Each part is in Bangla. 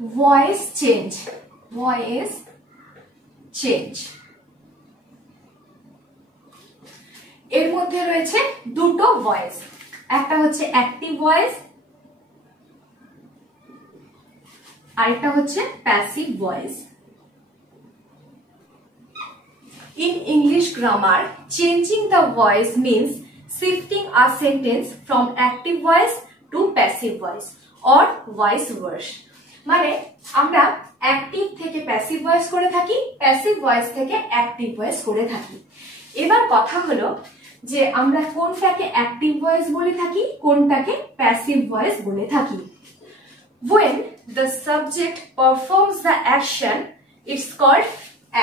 Voice change, voice change. এর মধ্যে রয়েছে দুটো ভয়েস, একটা হচ্ছে অ্যাক্টিভ ভয়েস, আরেকটা হচ্ছে passive voice. In English grammar, changing the voice means shifting a sentence from active voice to passive voice or vice versa. মানে আমরা অ্যাক্টিভ থেকে প্যাসিভ ভয়েস করে থাকি, প্যাসিভ ভয়েস থেকে অ্যাক্টিভ ভয়েস করে থাকি। এবার কথা হলো যে আমরা কোনটাকে অ্যাক্টিভ ভয়েস বলে থাকি, কোনটাকে প্যাসিভ ভয়েস বলে থাকি। When the subject performs the action, it's called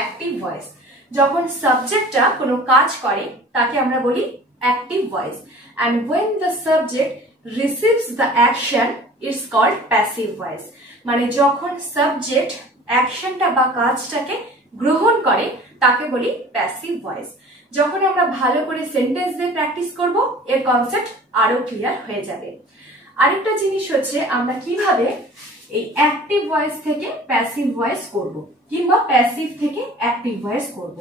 active voice. যখন সাবজেক্টটা কোনো কাজ করে তাকে আমরা বলি active voice, and when the subject receives the action, it's called passive voice. মানে যখন সাবজেক্ট অ্যাকশনটা বা কাজটাকে গ্রহণ করে তাকে বলি প্যাসিভ ভয়েস। যখন আমরা ভালো করে সেন্টেন্স দিয়ে প্র্যাকটিস করব এর কনসেপ্ট আরো ক্লিয়ার হয়ে যাবে। আরেকটা জিনিস হচ্ছে আমরা কিভাবে এই অ্যাক্টিভ ভয়েস থেকে প্যাসিভ ভয়েস করব কিংবা প্যাসিভ থেকে অ্যাক্টিভ ভয়েস করব।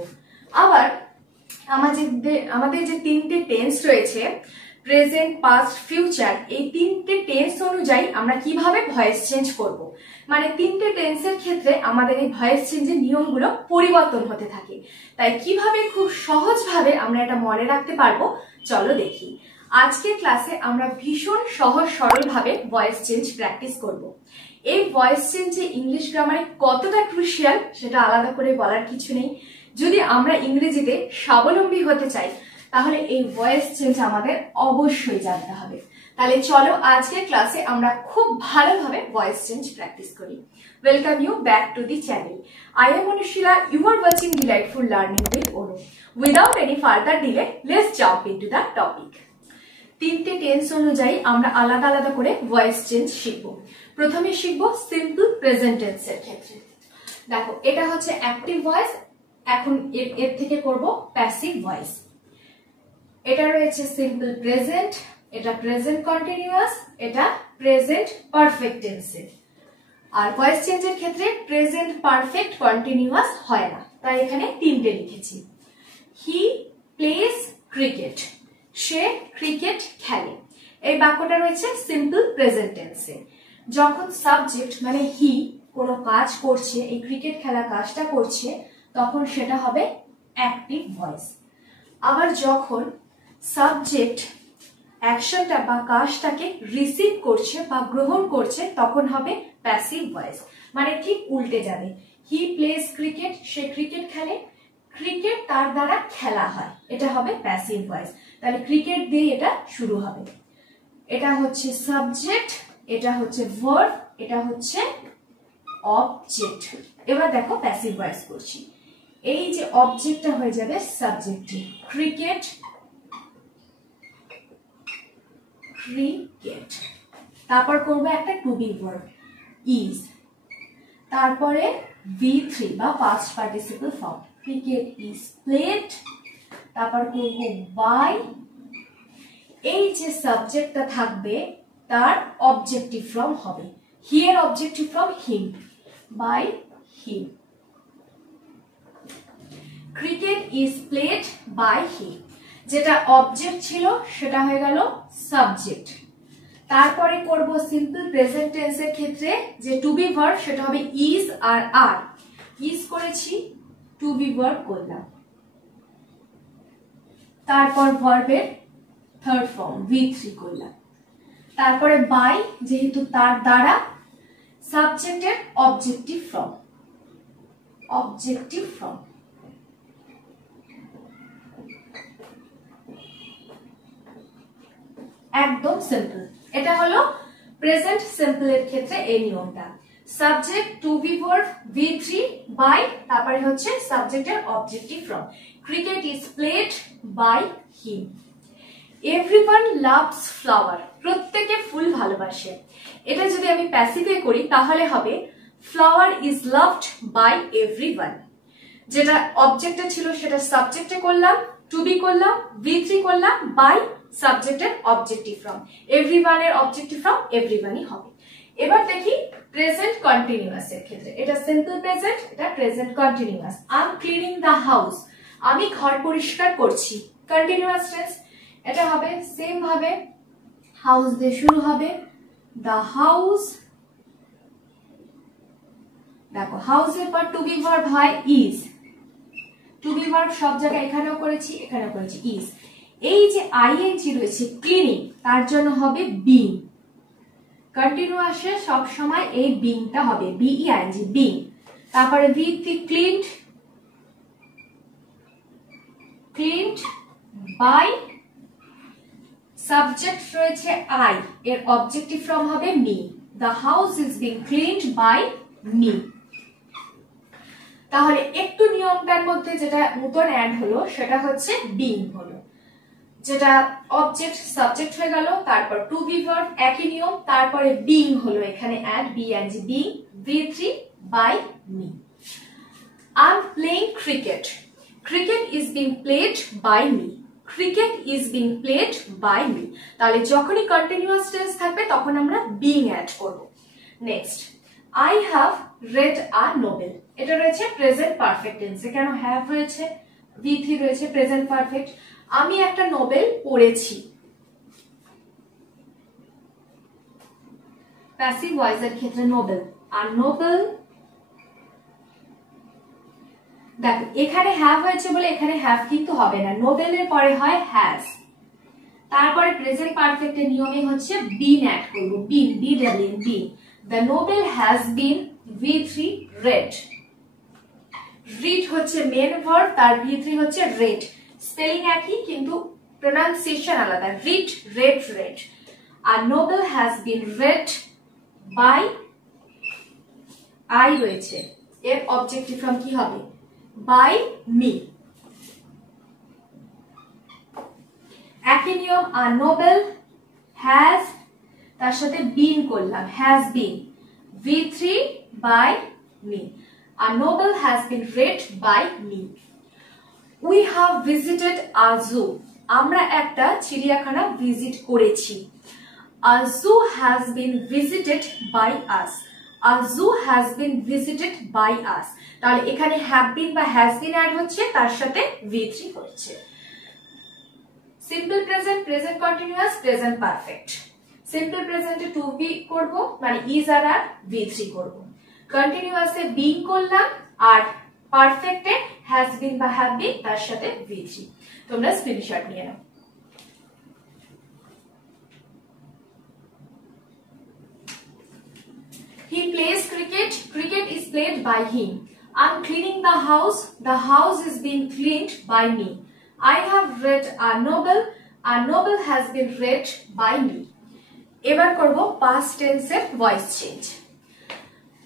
আবার আমাদের যে তিনটে টেন্স রয়েছে, প্রেজেন্ট, পাস্ট, ফিউচার, এই তিনটে টেন্স অনুযায়ী আমরা কিভাবে ভয়েস চেঞ্জ করব। মানে তিনটে টেন্সের ক্ষেত্রে আমাদের এই ভয়েস চেঞ্জের নিয়মগুলো পরিবর্তন হতে থাকে। তাই কিভাবে খুব সহজভাবে আমরা এটা মনে রাখতে পারবো চলো দেখি। আজকের ক্লাসে আমরা ভীষণ সহজ সরল ভাবে ভয়েস চেঞ্জ প্র্যাকটিস করব। এই ভয়েস চেঞ্জে ইংলিশ গ্রামারে কতটা ক্রুশিয়াল সেটা আলাদা করে বলার কিছু নেই। যদি আমরা ইংরেজিতে স্বাবলম্বী হতে চাই তাহলে এই ভয়েস চেঞ্জ আমাদের অবশ্যই জানতে হবে। তাহলে চলো আজকের ক্লাসে আমরা খুব ভালোভাবে ভয়েস চেঞ্জ প্র্যাকটিস করি। Welcome you back to the channel. I am Anushila. You are watching Delightful Learning with Onu. Without any further delay, let's jump into the topic. তিনটে টেন্স অনুযায়ী আমরা আলাদা আলাদা করে ভয়েস চেঞ্জ শিখবো। প্রথমে শিখবো সিম্পল প্রেজেন্ট টেন্সের ক্ষেত্রে। দেখো এটা হচ্ছে অ্যাক্টিভ ভয়েস, এখন এর থেকে করব প্যাসিভ ভয়েস। এটা রয়েছে সিম্পল প্রেজেন্ট, এটা প্রেজেন্ট কন্টিনিউয়াস, এটা প্রেজেন্ট পারফেক্ট টেন্সের। আর ভয়েস চেঞ্জের ক্ষেত্রে প্রেজেন্ট পারফেক্ট কন্টিনিউয়াস হয় না, তাই এখানে তিনটে লিখেছি। He plays cricket, say cricket খেলে। এই বাক্যটা রয়েছে সিম্পল প্রেজেন্ট টেন্সে। যখন সাবজেক্ট মানে হি কোনো কাজ করছে, এই ক্রিকেট খেলা কাজটা করছে, তখন সেটা হবে অ্যাক্টিভ ভয়েস। আবার যখন সাবজেক্ট অ্যাকশনটা বা কাজটাকে রিসিভ করছে বা গ্রহণ করছে তখন হবে প্যাসিভ ভয়েস। মানে ঠিক উল্টে যাবে। He plays cricket, say cricket খেলে, ক্রিকেট তার দ্বারা খেলা হয়, এটা হবে প্যাসিভ ভয়েস। তাহলে ক্রিকেট দিয়ে এটা শুরু হবে। এটা হচ্ছে সাবজেক্ট, এটা হচ্ছে ভার্ব, এটা হচ্ছে অবজেক্ট। এবার দেখো প্যাসিভ ভয়েস করছি। এই যে অবজেক্টটা হয়ে যাবে সাবজেক্টে, ক্রিকেট, ক্রিকেট। তারপর করবো একটা টু বি ভার্ব ইজ, তারপরে V3 বা past participle form, cricket is played, তারপর করব বাই। এই যে সাবজেক্টটা থাকবে তার অবজেক্টিভ ফর্ম হবে, হি এর objective form him, by him. Cricket is played by him, যেটা অবজেক্ট ছিল সেটা হয়ে গেল সাবজেক্ট। তারপরে করব সিম্পল প্রেজেন্ট টেন্সের ক্ষেত্রে যে টু বি ভার্ব সেটা হবে ইজ আর আর। ইজ করেছি, টু বি ভার্ব করলাম, তারপর ভার্বের থার্ড ফর্ম V3 করলাম, তারপরে বাই যেহেতু তার দ্বারা, সাবজেক্টের অবজেক্টিভ ফর্ম, অবজেক্টিভ ফর্ম। একদম সিম্পল। এটা হলো প্রেজেন্ট সিম্পল এর ক্ষেত্রে এই নিয়মটা। Subject to be verb V3 by, তারপরে হচ্ছে সাবজেক্টের objective form, cricket is played by him. Everyone loves flower, প্রত্যেকে ফুল ভালোবাসে। এটা যদি আমি প্যাসিভে করি তাহলে হবে flower is loved by everyone. যেটা অবজেক্টে ছিল সেটা সাবজেক্টে করলাম, টু বি করলাম, V3 করলাম, বাই সাবজেক্টের অবজেক্টিভ ফর্ম, এভরিওয়ান এর অবজেক্টিভ ফর্ম এভরিওয়ানই হবে। এবার দেখি প্রেজেন্ট কন্টিনিউয়াস এর ক্ষেত্রে। এটা সিম্পল প্রেজেন্ট, এটা present continuous. I am cleaning the house, আমি ঘর পরিষ্কার করছি। কন্টিনিউয়াস টেন্স, এটা হবে সেম ভাবে হাউস দিয়ে শুরু হবে, দ্য হাউস। দেখো হাউসের পর টু বি ভার্ব হয় ইজ, টু বি ভার্ব সব জায়গায় এখানেও করেছি এখানেও করেছি ইজ। এই যে আইএনজি রয়েছে ক্লিনিং, তার জন্য হবে বিং। কন্টিনিউয়াসে সব সময় এই বিংটা হবে, বিইআইএনজি বিং। তারপরে ভিত্তি ক্লিনড, ক্লিনড বাই, সাবজেক্ট রয়েছে আই, এর অবজেক্টিভ ফর্ম হবে me. The house is being cleaned by me. তাহলে একটু নিয়মটার মধ্যে যেটা নতুন অ্যাড হলো সেটা হচ্ছে বিং হলো, যেটা অবজেক্ট সাবজেক্ট হয়ে গেল, তারপর টু বি ভার্ব একই নিয়ম, তারপরে বিং হলো এখানে add, B N G being, V3 by me. I am playing cricket, cricket is being played by me, cricket is being played by me. তাহলে যখনই কন্টিনিউয়াস টেন্স থাকবে তখন আমরা বিং অ্যাড করব। Next, I have read a novel, এটা রয়েছে প্রেজেন্ট পারফেক্ট টেন্সে। কেন হ্যাভ রয়েছে, V3 রয়েছে, প্রেজেন্ট পারফেক্ট। আমি একটা নোবেল পড়েছি। প্যাসিভ ভয়েসের ক্ষেত্রে নোবেল, আর নোবেল, দেখো এখানে হ্যাভ হয়েছে বলে এখানে হ্যাভ কিন্তু হবে না, নোবেলের পরে হয় হ্যাজ। তারপরে প্রেজেন্ট পারফেক্টের নিয়মে হচ্ছে বিন অ্যাড করব, been, BW been. The novel has been V3 read, read হচ্ছে মেন ভার্ব, তার V3 হচ্ছে read। স্পেলিং একই কিন্তু প্রোনাউন্সিয়েশন আলাদা, read, read, read। আর novel has been read by, I রয়েছে, এর অবজেক্টিভ ফর্ম কি হবে, বাই মি। একই নিয়ম, আর নোবেল হ্যাজ, তার সাথে বিন করলাম, has been, V3 by me. আর novel has been read by me. We have visited a zoo, আমরা একটা চিড়িয়াখানা ভিজিট করেছি। A zoo has been visited by us, a zoo has been visited by us। তাহলে এখানে have been বা has been অ্যাড হচ্ছে, তার সাথে V3 হচ্ছে। Simple present, present continuous, present perfect. Simple প্রেজেন্টে টু বি করব, মানে ইজ আর V3 করব। কন্টিনিউয়াসে বিং করলাম, আর পারফেক্টে হ্যাজ বিন বা হ্যাভ বিন, তার সাথে V3। তোমরা স্ক্রিনশট নিয়ে নাও। He plays cricket, cricket is played by him. I'm cleaning the house is being cleaned by me. I have read a novel has been read by me. এবার করব past tense এর ভয়েস চেঞ্জ।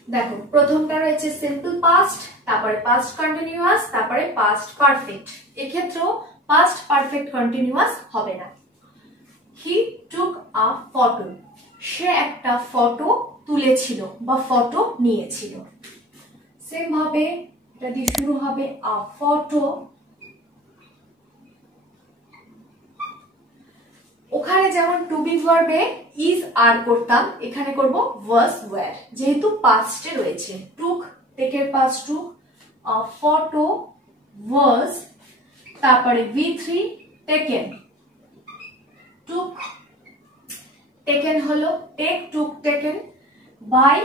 দেখো প্রথমটা রয়েছে সিম্পল পাস্ট, তারপরে পাস্ট কন্টিনিউয়াস, তারপরে পাস্ট পারফেক্ট। এক্ষেত্রেও পাস্ট পারফেক্ট কন্টিনিউয়াস হবে না। হি টুক আ ফটো, সে একটা ফটো তুলেছিল বা ফটো নিয়েছিল। সেম ভাবে এটা দিয়ে শুরু হবে আ ফটো। ওখানে যেমন টু বি ভার্বে ইজ আর করতাম, এখানে করব ওয়াজ ওয়্যার, যেহেতু পাস্টে রয়েছে। টুক, টেকের past took, a photo, was, তারপরে V3 টেকেন, টুক, টেকেন হলো take, took, taken, by.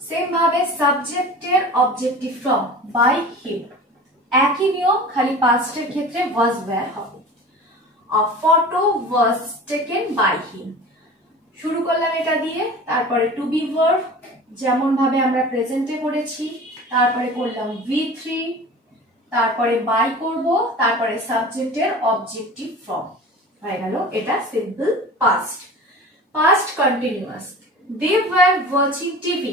Same ভাবে সাবজেক্টের অবজেক্টিভ ফ্রম, বাই হিম। একই নিয়ম, খালি পাস্টের ক্ষেত্রে ওয়াজ ওয়্যার হবে। A photo was taken by him। শুরু করলাম এটা দিয়ে, তারপরে টু বি ভার্ব যেমন ভাবে আমরা প্রেজেন্টে করেছি, তারপরে করলাম V3, তারপরে বাই করব, তারপরে সাবজেক্টের অবজেক্টিভ ফর্ম হয়ে গেল। এটা simple past. Past continuous, they were watching TV,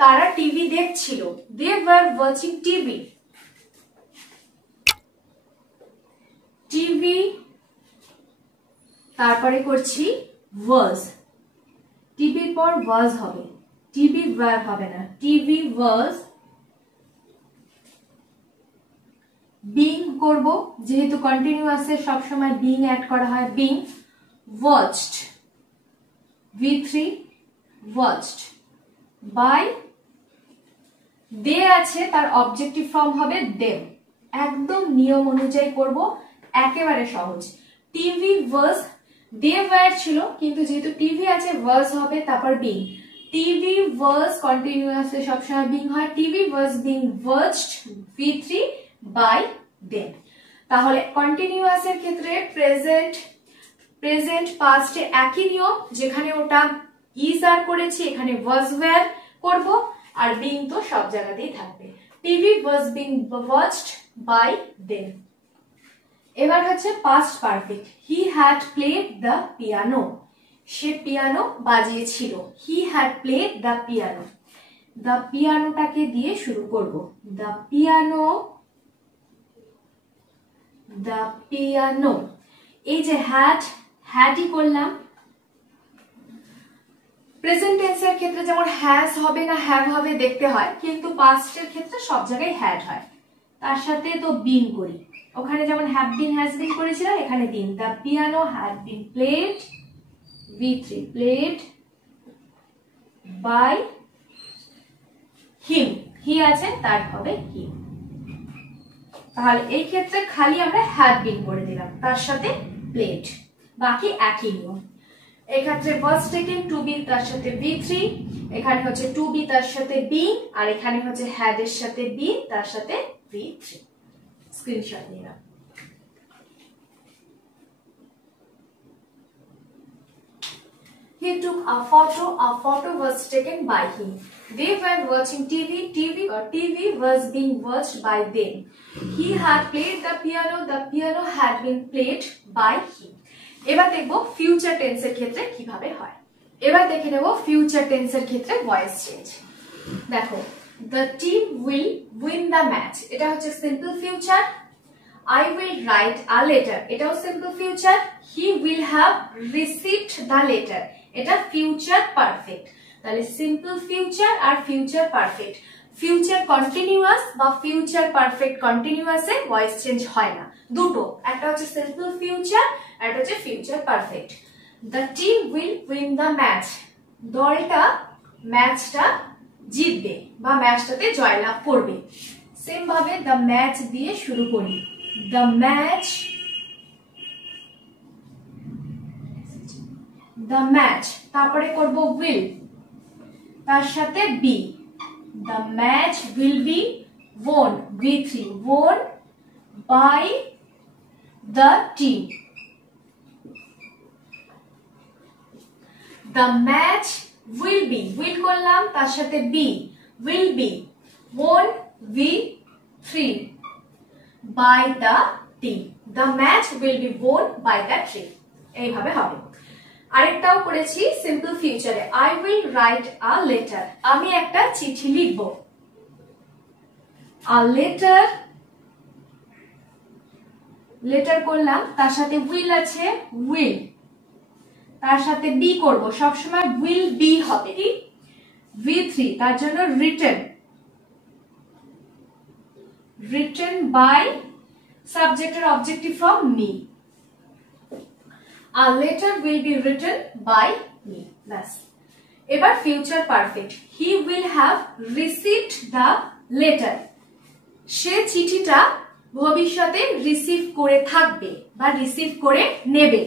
তারা টিভি দেখছিল। they were watching TV, TV, তারপরে করছি ওয়াজ, টিভির পর ওয়াজ হবে, টিভি ওয়্যার হবে না, টিভি ওয়াজ। বিং করব, যেহেতু কন্টিনিউয়াসে সবসময় বিং অ্যাড করা হয়, being watched, V3 watched by they আছে তার অবজেক্টিভ ফর্ম হবে them একদম নিয়ম অনুযায়ী করব একেবারে সহজ টিভি ওয়াজ they were ছিল কিন্তু যেহেতু টিভি আছে ওয়াজ হবে তারপর being টিভি ওয়াজ কন্টিনিউয়াসলি সবসময় being হয় TV was being watched v3 by them তাহলে কন্টিনিউয়াস এর ক্ষেত্রে প্রেজেন্ট পাস্টে একই নিয়ম যেখানে ওটা ইজ আর করেছি এখানে ওয়াজ ওয়্যার করব আর being তো সব জায়গাতেই থাকবে TV was being watched by them এবার হচ্ছে past perfect he had played the piano সে পিয়ানো বাজিয়েছিল হি হ্যাড প্লেড দ্য পিয়ানোটাকে দিয়ে শুরু করব দ্য পিয়ানো এই যে হ্যাডই করলাম প্রেজেন্ট টেন্সের ক্ষেত্রে যেমন হ্যাজ হবে না হ্যাভ হবে দেখতে হয় কিন্তু পাস্টের ক্ষেত্রে সব জায়গায় হ্যাড হয় তার সাথে তো বিন করি ওখানে যেমন হ্যাভ বিন হ্যাজ বিন করেছিলাম এখানে been the piano had been played v3 played by him he আছে তার হবে হিম তাহলে এই ক্ষেত্রে খালি আমরা হ্যাড বিন করে দিলাম তার সাথে প্লেড বাকি একই নিয়ম এক্ষেত্রে ওয়াজ টেকেন টু বি তার সাথে v3 এখানে হচ্ছে টু বি তার সাথে বিং আর এখানে হচ্ছে হ্যাড এর সাথে বিন তার সাথে v3 স্ক্রিনশট নিলাম He took a photo was taken by him. They were watching TV was being watched by them. He had played the piano had been played by him. এবার দেখব ফিউচার টেন্সের ক্ষেত্রে কিভাবে হয় এবার দেখে নেব ফিউচার টেন্সের ক্ষেত্রে ভয়েস চেঞ্জ দেখো the team will win the match এটা হচ্ছে simple future I will write a letter এটাও simple future he will have received the letter এটা ফিউচার পারফেক্ট তাহলে সিম্পল ফিউচার আর ফিউচার পারফেক্ট ফিউচার কন্টিনিউয়াস বা ফিউচার পারফেক্ট কন্টিনিউয়াসে ভয়েস চেঞ্জ হয় না দুটো একটা হচ্ছে সিম্পল ফিউচার আর একটা হচ্ছে future perfect the team will win the match দলটা ম্যাচটা জিতবে বা ম্যাচটাতে জয়লাভ করবে সেম ভাবে the match দিয়ে শুরু করি the match তারপরে করব will তার সাথে be the match will be won v3 won by the team the match will করলাম তার সাথে be will be won v3 by the team the match will be won by the team এইভাবে হবে আরেকটাও করেছি সিম্পল ফিউচারে I will write a letter আমি একটা চিঠি লিখব a letter করলাম তার সাথে will আছে will তার সাথে be করব সব সময় will be হবে v3 তার জন্য written by subject or objective from me a letter will be written by me বাস এবার future perfect he will have received the letter সে চিঠিটা ভবিষ্যতে রিসিভ করে থাকবে বা রিসিভ করে নেবে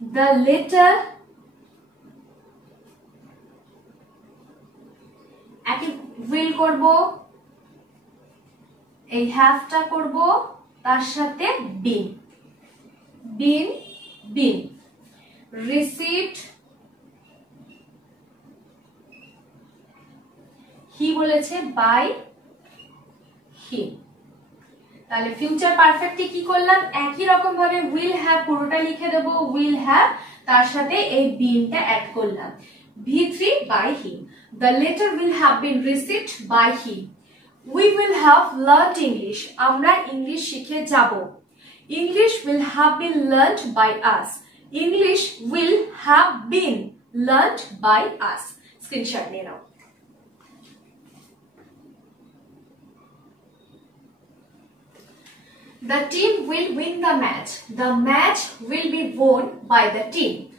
the letter একই will করব এই হ্যাভটা করব তার সাথে been received he বলেছে by him তাহলে ফিউচার পারফেক্টে কি করলাম একই রকম ভাবে will have পুরোটা লিখে দেব will have তার সাথে এই beenটা অ্যাড করলাম v3 by him the letter will have been received by him we will have learned English আমরা ইংলিশ শিখে যাব English will have been learned by us English will have been learned by us screenshot নিয়ে নাও The team will win the match will be won by the team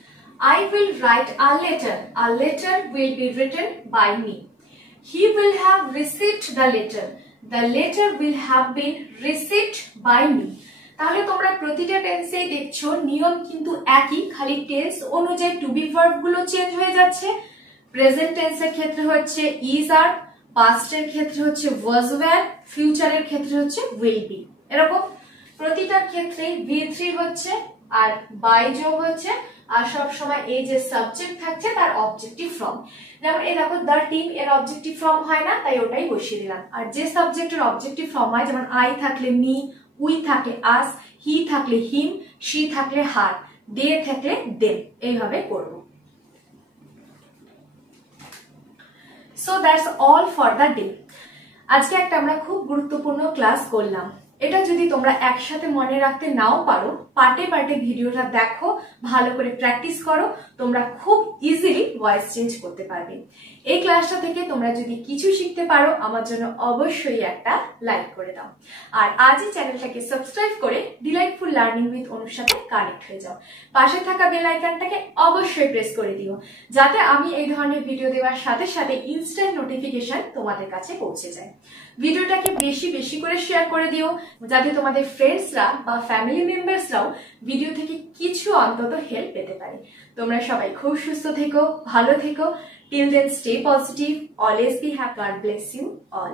I will write a letter. A letter will be written by me. He will have received the letter. The letter will have been received by me. তাহলে তোমরা প্রতিটা টেন্সেই দেখছো নিয়ম কিন্তু একই, খালি টেন্স অনুযায়ী টু বি ভার্ব গুলো চেঞ্জ হয়ে যাচ্ছে। প্রেজেন্ট টেন্সের ক্ষেত্রে হচ্ছে ইজ আর, পাস্টের ক্ষেত্রে হচ্ছে ওয়াজ ওয়্যার, ফিউচারের ক্ষেত্রে হচ্ছে উইল বি। এরকম প্রতিটার ক্ষেত্রে V3 হচ্ছে আর বাই যোগ হচ্ছে, আর সব সময় এই যে সাবজেক্ট থাকছে তার অবজেক্টিভ ফর্ম। যেমন এই দেখো দ্য টিম, এর অবজেক্টিভ ফর্ম হয় না, তাই ওটাই বসিয়ে দিলাম। আর যে সাবজেক্টের অবজেক্টিভ ফর্ম হয়, যেমন আই থাকলে মি, উই থাকলে আস, হি থাকলে হিম, শি থাকলে হার, দে থাকলে দেম, এইভাবে করব। So that's all for the day. আজকে একটা আমরা খুব গুরুত্বপূর্ণ ক্লাস করলাম। এটা যদি তোমরা একসাথে মনে রাখতে নাও পারো, পার্টে পার্টে ভিডিওটা দেখো, ভালো করে প্র্যাকটিস করো, তোমরা খুব ইজিলি ভয়েস চেঞ্জ করতে পারবে। এই ক্লাসটা থেকে তোমরা যদি কিছু শিখতে পারো, আমার জন্য অবশ্যই একটা লাইক করে দাও। আর আজই চ্যানেলটাকে সাবস্ক্রাইব করে ডিলাইটফুল লার্নিং উইথ অনুর সাথে কানেক্ট হয়ে যাও। পাশে থাকা বেল আইকনটাকে অবশ্যই প্রেস করে দিও, যাতে আমি এই ধরনের ভিডিও দেওয়ার সাথে সাথে ইনস্ট্যান্ট নোটিফিকেশন তোমাদের কাছে পৌঁছে যায়। ভিডিওটাকে বেশি বেশি করে শেয়ার করে দিও, যাতে তোমাদের ফ্রেন্ডসরা বা ফ্যামিলি মেম্বার্সরাও ভিডিও থেকে কিছু অন্তত হেল্প পেতে পারে। তোমরা সবাই খুব সুস্থ থেকো, ভালো থেকো। Till then stay positive, always be happy, God bless you all.